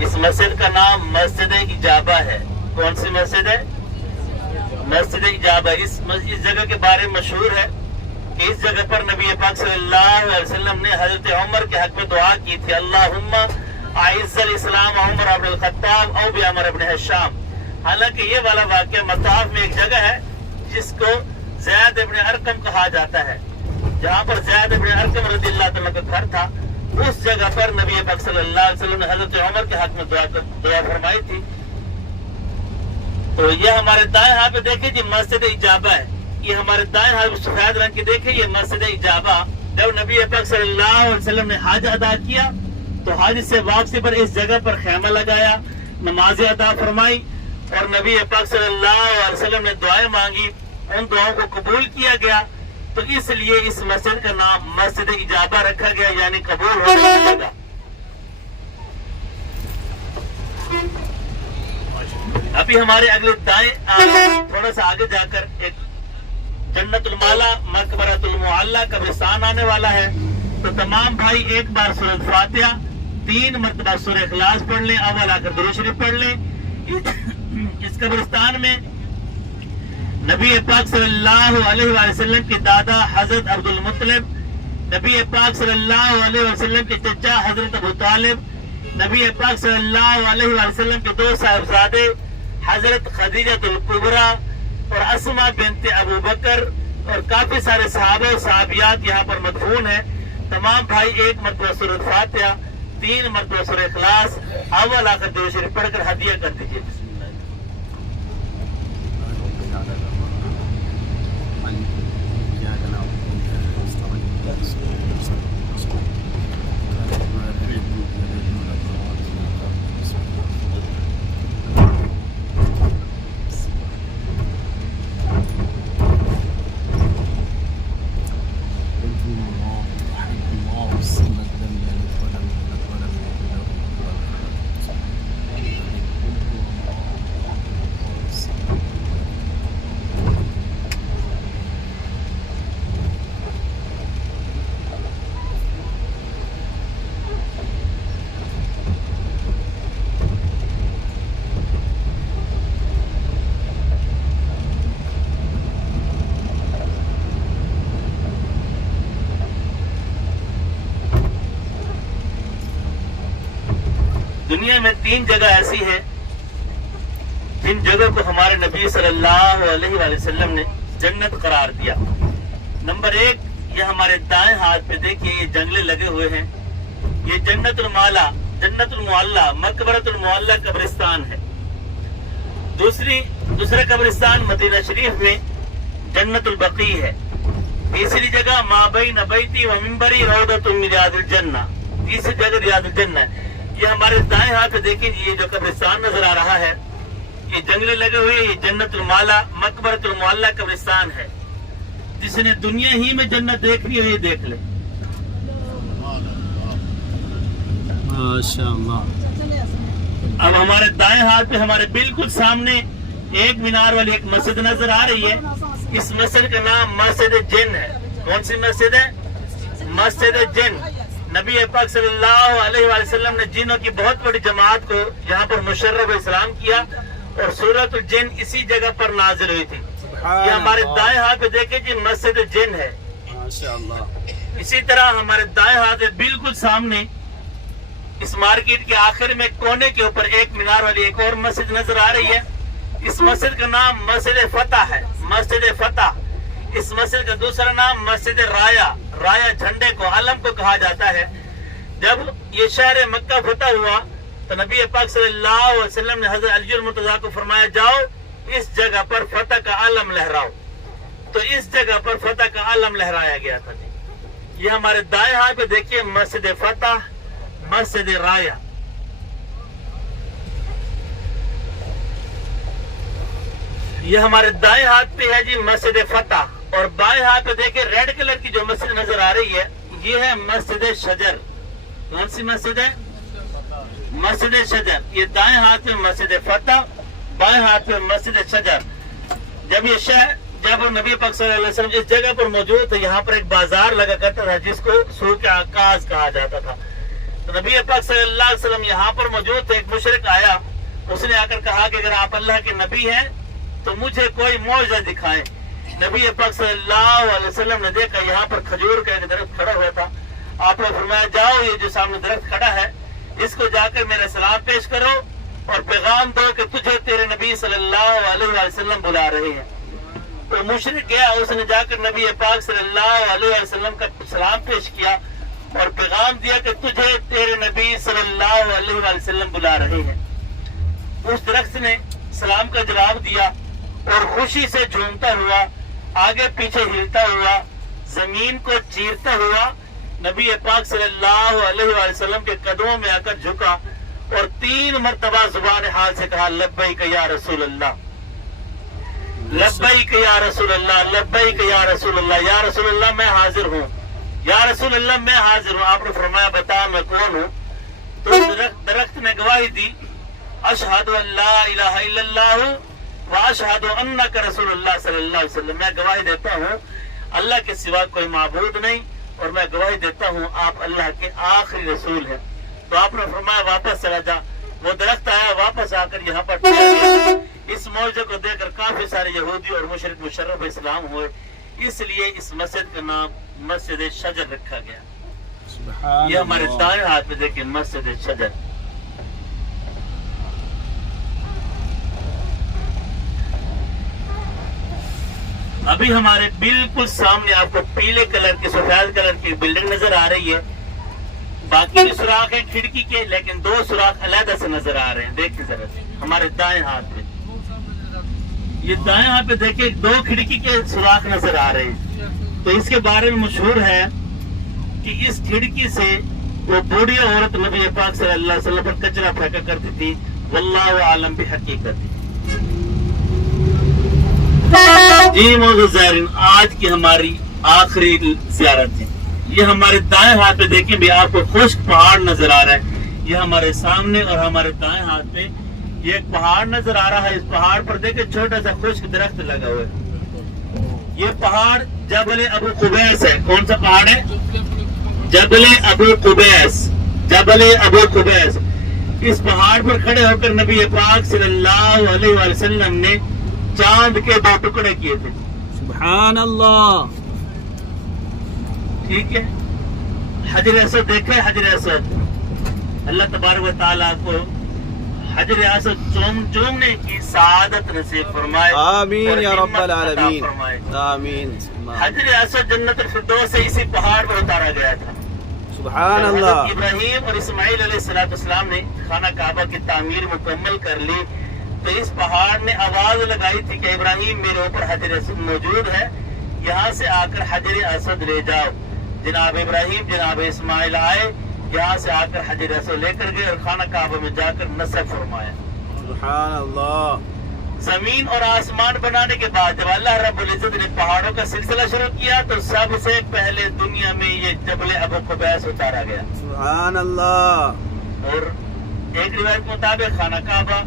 इस मस्जिद का नाम मस्जिद इजाबा है। कौन सी मस्जिद है? मस्जिद इजाबा। इस जगह के बारे में मशहूर है कि इस जगह पर नबी पाक सल्लल्लाहु अलैहि वसल्लम ने हजरत उमर के हक में दुआ की थी, अल्लाहुम्मा आइज़्ज़ल इस्लाम उमर इब्न खत्ताब औ बि अमर इब्न हिशाम। हालांकि ये वाला वाक़या मताफ में एक जगह है जिसको ज़ैद इब्न अरकम कहा जाता है, जहाँ पर ज़ैद इब्न अरकम रज़ियल्लाहु अन्हु का घर था। उस जगह पर नबी पाक सल्लल्लाहु अलैहि वसल्लम ने हजरत उमर के हक में दुआ फरमाई थी। तो ये हमारे दाएं हाथ पे देखिए जी मस्जिद इजाबा है। ये हमारे दाएं हाथ सफेद रंग की देखिए ये मस्जिद इजाबा। जब नबी पाक सल्लल्लाहु अलैहि वसल्लम ने हज अदा किया तो हज से वापसी पर इस जगह पर खैमा लगाया, नमाज़ें अदा फरमाई और नबी पाक सल्लल्लाहु अलैहि वसल्लम ने दुआएं मांगी, उन दुआओं को कबूल किया गया। तो इसलिए इस मस्जिद का नाम मस्जिद इजाबा रखा गया, यानी कबूल होने की जगह। अभी हमारे अगले दाएं थोड़ा सा आगे जाकर एक जन्नतुल माला मकबरतुल मुअल्ला कब्रिस्तान आने वाला है। तो तमाम भाई एक बार सूरह फातिहा 3 मरतबा सूरह इखलास पढ़ लें, अव्वल आकर दुरूद शरीफ पढ़ लें। इस कब्रिस्तान में नबी पाक सल्लल्लाहु अलैहि वसल्लम के दादा हजरत अब्दुल मुत्तलिब, नबी पाक सल्लल्लाहु अलैहि वसल्लम के चचा हजरत अबू तालिब, नबी पाक सल्लल्लाहु अलैहि वसल्लम के 2 साहिबजादे हजरत खदीजतुल कुबरा और अस्मा बिनत अबू बकर और काफी सारे सहाबा और सहाबियात यहाँ पर मदफून हैं। तमाम भाई एक मरतबा सूरह फातिहा 3 मरतबा सूरह इखलास अव्वल आखिर दुरूद शरीफ पढ़कर हदिया कर दीजिए। दुनिया में 3 जगह ऐसी है जिन जगह को हमारे नबी सल्लल्लाहु अलैहि वसल्लम ने जन्नत करार दिया। नंबर 1, ये हमारे दाएं हाथ पे देखिए ये जंगले लगे हुए हैं, ये जन्नतुल मुअल्ला मकबरतुल मुअल्ला कब्रिस्तान है। दूसरा कब्रिस्तान मदीना शरीफ में जन्नतुल बकी है। तीसरी जगह मा बैन बैती व मिंबरी रौदतुम मिन रियादिल जन्नह, तीसरी जगह रियादुल जन्नह। ये हमारे दाएं हाथ पे देखिए ये जो कब्रिस्तान नजर आ रहा है, ये जंगले लगे हुए, ये जन्नतुल माला मकबरतुल मुअल्ला कब्रिस्तान है। जिसने दुनिया ही में जन्नत देखनी हो ये देख ले। माशाअल्लाह। अब हमारे दाएं हाथ पे हमारे बिल्कुल सामने एक मीनार वाली एक मस्जिद नजर आ रही है। इस मस्जिद का नाम मस्जिद जिन है। कौन सी मस्जिद है? मस्जिद जिन। नबी पाक सल्लल्लाहु अलैहि वसल्लम ने जिनों की बहुत बड़ी जमात को यहाँ पर मुशर्रफ इस्लाम किया और सूरतुल जिन इसी जगह पर नाजिल हुई थी। ये हमारे दाएं हाथ पे देखे जी मस्जिद जिन है। माशाअल्लाह। इसी तरह हमारे दाएं हाथ पे बिल्कुल सामने इस मार्केट के आखिर में कोने के ऊपर एक मीनार वाली एक और मस्जिद नजर आ रही है। इस मस्जिद का नाम मस्जिद फतह है। मस्जिद फतह। इस मस्जिद का दूसरा नाम मस्जिद राया, राया झंडे को आलम को कहा जाता है। जब ये शहर मक्का फतह हुआ तो नबी पाक सल्लल्लाहु अलैहि वसल्लम ने हजरत अली मुर्तजा को फरमाया जाओ इस जगह पर फतह का आलम लहराओ। तो इस जगह पर फतह का आलम लहराया गया था। ये हमारे दाएं हाथ पे देखिए मस्जिद फतह, मस्जिद राया। ये हमारे दाएं हाथ पे है जी मस्जिद फतह और बाएं हाथ पे देखिए रेड कलर की जो मस्जिद नजर आ रही है ये है मस्जिद शजर। कौन सी मस्जिद है? मस्जिद शजर। ये दाएं हाथ पे मस्जिद फतह, बाएं हाथ पे मस्जिद शजर। जब ये शहर जब नबी पाक सल्लल्लाहु अलैहि वसल्लम इस जगह पर मौजूद थे, यहाँ पर एक बाजार लगा करता था जिसको सूक आकाश कहा जाता था। تو نبی پاک صلی اللہ علیہ وسلم یہاں پر موجود تھے. ایک مشرک آیا, اس نے آ کر کہا کہ اگر آپ اللہ کے نبی ہیں تو مجھے کوئی معجزہ دکھائیں. نبی پاک صلی اللہ علیہ وسلم نے دیکھا یہاں پر کھجور کا ایک درخت کھڑا ہوا تھا. آپ نے فرمایا جاؤ یہ جو سامنے درخت کھڑا ہے اس کو جا کر میرا سلام پیش کرو اور پیغام دو کہ تجھے تیرے نبی صلی اللہ علیہ وسلم بلا رہے ہیں. تو مشرک گیا, اس نے جا کر نبی پاک صلی اللہ علیہ وسلم کا سلام پیش کیا اور پیغام دیا کہ تجھے تیرے نبی صلی اللہ علیہ وسلم بلا رہے ہیں. اس درخت نے سلام کا جواب دیا اور خوشی سے جھومتا ہوا آگے پیچھے ہلتا ہوا زمین کو چیرتا ہوا نبی پاک صلی اللہ علیہ وسلم کے قدموں میں آ کر جھکا اور 3 مرتبہ زبان حال سے کہا لبیک یا رسول اللہ, لبیک یا رسول اللہ, لبیک یا رسول اللہ, یا رسول اللہ میں حاضر ہوں, یا رسول اللہ میں حاضر ہوں. آپ نے فرمایا بتا میں کون ہوں. تو درخت نے گواہی دی اشہد ان لا الہ الا اللہ واشہد انک رسول اللہ صلی اللہ علیہ وسلم, میں گواہی دیتا ہوں اللہ کے سوا کوئی معبود نہیں اور میں گواہی دیتا ہوں آپ اللہ کے آخری رسول ہیں. تو آپ نے فرمایا واپس چلا جا. وہ درخت آیا واپس آ کر یہاں پر ٹھہر گیا. اس معجزے کو دیکھ کر کافی سارے یہودی اور مشرک مشرف اسلام ہوئے, اس لیے اس مسجد کا نام مسجد شجر رکھا گیا. یہ ہمارے دائیں ہاتھ میں دیکھیں مسجد شجر. ابھی ہمارے بالکل سامنے آپ کو پیلے کلر کی سفید کلر کی بلڈنگ نظر آ رہی ہے. باقی بھی سوراخ ہیں کھڑکی کے, لیکن 2 سوراخ علیحدہ سے نظر آ رہے ہیں. دیکھیں ذرا ہمارے دائیں ہاتھ میں, یہ دائیں ہاتھ پہ دیکھیں 2 کھڑکی کے سوراخ نظر آ رہے ہیں. تو اس کے بارے میں مشہور ہے کہ اس کھڑکی سے وہ بوڑھی عورت نبی پاک صلی اللہ علیہ وسلم پر کچرا پھینکا کرتی تھی. واللہ عالم بحقیقت. جی معزز زائرین, آج کی ہماری آخری زیارت ہے. یہ ہمارے دائیں ہاتھ پہ دیکھیں بھی آپ کو خشک پہاڑ نظر آ رہا ہے. یہ ہمارے سامنے اور ہمارے دائیں ہاتھ پہ یہ ایک پہاڑ نظر آ رہا ہے. اس پہاڑ پر دیکھیں چھوٹا سا خشک درخت لگا ہوا ہے. یہ پہاڑ جبل ابو قبیس ہے. کون سا پہاڑ ہے؟ جبل ابو قبیس. جبل ابو قبیس. اس پہاڑ پر کھڑے ہو کر نبی پاک صلی اللہ علیہ وسلم نے چاند کے 2 ٹکڑے کیے تھے. سبحان اللہ. ٹھیک ہے, حجر اسود دیکھے. حجر اسود اللہ تبارک و تعالیٰ کو حجر اسود چومنے کی سعادت نصیب فرمائے. آمین یا رب العالمین. آمین. حجر اسود جنت الفردوس سے اسی پہاڑ پر اتارا گیا تھا. سبحان اللہ. ابراہیم اور اسماعیل علیہ السلام نے خانہ کعبہ کی تعمیر مکمل کر لی تو اس پہاڑ نے آواز لگائی تھی کہ ابراہیم میرے اوپر حجر اسود موجود ہے, یہاں سے آ کر حجر اسود لے جاؤ. جناب ابراہیم جناب اسماعیل آئے, یہاں سے آ کر حجر اسود لے کر گئے اور خانہ کعبہ میں جا کر نصب فرمایا. سبحان اللہ. زمین اور آسمان بنانے کے بعد جب اللہ رب العزت نے پہاڑوں کا سلسلہ شروع کیا تو سب سے پہلے دنیا میں یہ جبل ابو قبیس اتارا گیا. سبحان اللہ. اور ایک روایت مطابق خانہ کعبہ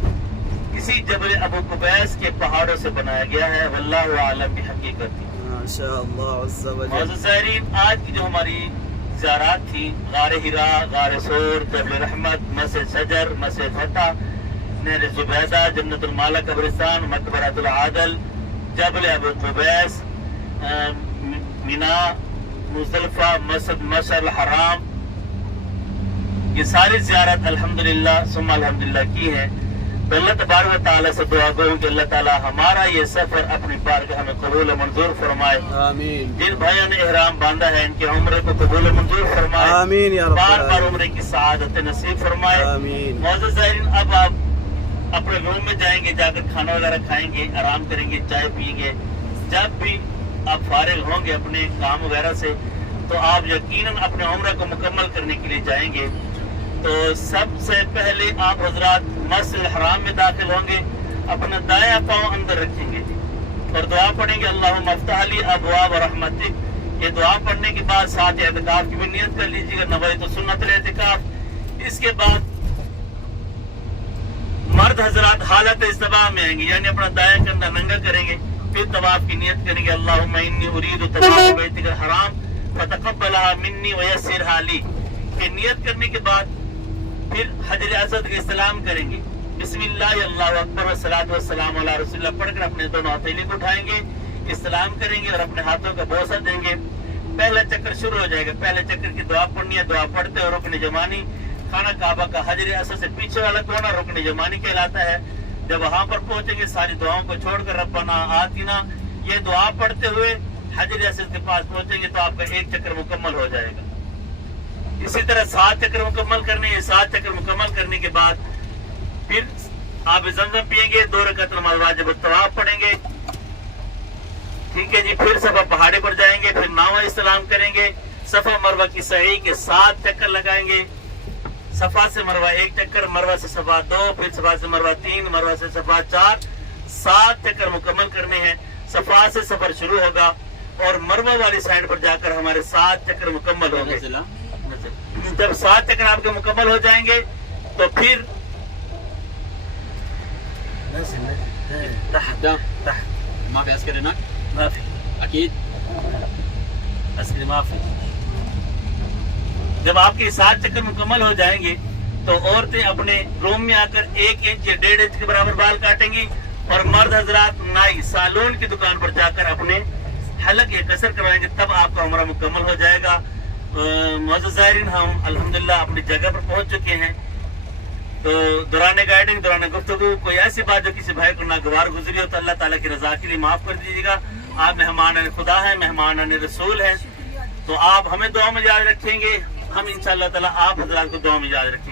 اسی جبل ابو قبیس کے پہاڑوں سے بنایا گیا ہے. واللہ عالم بحقیقت. ماشاءاللہ عز و جل. معزز زائرین, آج کی جو ہماری زیارات تھی غار ہرا, غار سور, جبل رحمت, مسجد شجر, مسجد فتح, نہر زبیدہ, جنت المالا قبرستان, مقبرۃ العادل, جبل ابو قبیس, مینا, مزدلفہ, مسجد مشعر الحرام, یہ ساری زیارت الحمدللہ ثم الحمدللہ کی ہے. تو اللہ تبارک و تعالیٰ سے دعا کروں کہ اللہ تعالیٰ ہمارا یہ سفر اپنی بارگاہ میں قبول و منظور فرمائے. آمین. جن بھائیوں نے احرام باندھا ہے ان کے عمرے کو قبول و منظور فرمائے. آمین یا رب بار العالمین. بار عمرے کی سعادت نصیب فرمائے. آمین. معزز زائرین, اب آپ اپنے روم میں جائیں گے, جا کر کھانا وغیرہ کھائیں گے, آرام کریں گے, چائے پیئیں گے. جب بھی آپ فارغ ہوں گے اپنے کام وغیرہ سے تو آپ یقیناً اپنے عمرہ کو مکمل کرنے کے لیے جائیں گے. تو سب سے پہلے آپ حضرات مسجد الحرام میں داخل ہوں گے, اپنا دائیں پاؤں اندر رکھیں گے اور دعا پڑھیں گے اللہم افتح لی ابواب رحمتک. یہ دعا پڑھنے کے بعد ساتھ اعتکاف کی بھی نیت کر لیجیے گا, نویت سنت الاعتکاف. اس کے بعد مرد حضرات حالت استباح میں آئیں گے, یعنی اپنا دائیں کندھا ننگا کریں گے, پھر طواف کی نیت کریں گے اللہم انی ارید طواف بیتک الحرام فتقبلها منی ویسرها لی. کہ نیت کرنے کے بعد फिर हजर असद के इस्लाम करेंगे, बिस्मिल्लाह अल्लाहु अकबर व सलातु व सलाम अला रसूलिल्लाह पढ़कर अपने दोनों हथेली को उठाएंगे, इस्लाम करेंगे और अपने हाथों का बोसा देंगे। पहला चक्कर शुरू हो जाएगा। पहले चक्कर की दुआ पढ़नी है, दुआ पढ़ते और रुकन जमानी खाना काबा का हजर असद से पीछे वाला कोना रुकन जमानी कहलाता है। जब वहां पर पहुंचेंगे सारी दुआओं को छोड़कर रब्बना आतिना ये दुआ पढ़ते हुए हजर असद के पास पहुंचेंगे तो आपका एक चक्कर मुकम्मल हो जाएगा। इसी तरह 7 चक्कर मुकम्मल करने हैं। 7 चक्कर मुकम्मल करने के बाद फिर आप ज़मज़म पिएंगे, 2 रकात नमाज वाजिब तवाफ पढ़ेंगे, ठीक है जी। फिर सफा पहाड़ी पर जाएंगे, फिर नावा इस्लाम करेंगे, सफा मरवा की सही के 7 चक्कर लगाएंगे। सफा से मरवा 1 चक्कर, मरवा से सफा 2, फिर सफा से मरवा 3, मरवा से सफा 4, 7 चक्कर मुकम्मल करने हैं। सफा से सफर शुरू होगा और मरवा वाली साइड पर जाकर हमारे 7 चक्कर मुकम्मल होंगे। जब 7 चक्कर आपके मुकम्मल हो जाएंगे तो फिर ما في عسكري هناك؟ माफी اكيد. असली माफी। जब आपके 7 चक्कर मुकम्मल हो जाएंगे तो औरतें अपने रूम में आकर 1 इंच या 1.5 इंच के बराबर बाल काटेंगी और मर्द हजरात नाई सालून की दुकान पर जाकर अपने हलक या कसर करवाएंगे, तब आपका उम्रा मुकम्मल हो जाएगा। मुअज़्ज़ज़ ज़ाहिरीन, हम अल्हम्दुलिल्लाह अपनी जगह पर पहुंच चुके हैं। तो दौरान गाइडिंग, दौरान गुफ्तगू कोई ऐसी बात जो किसी भाई को नागवार गुजरी हो तो अल्लाह ताला की रजा के लिए माफ कर दीजिएगा। आप मेहमान खुदा हैं, मेहमान रसूल हैं, तो आप हमें दुआ में याद रखेंगे, हम इंशाअल्लाह ताला आप हजरात को दुआ में याद रखेंगे।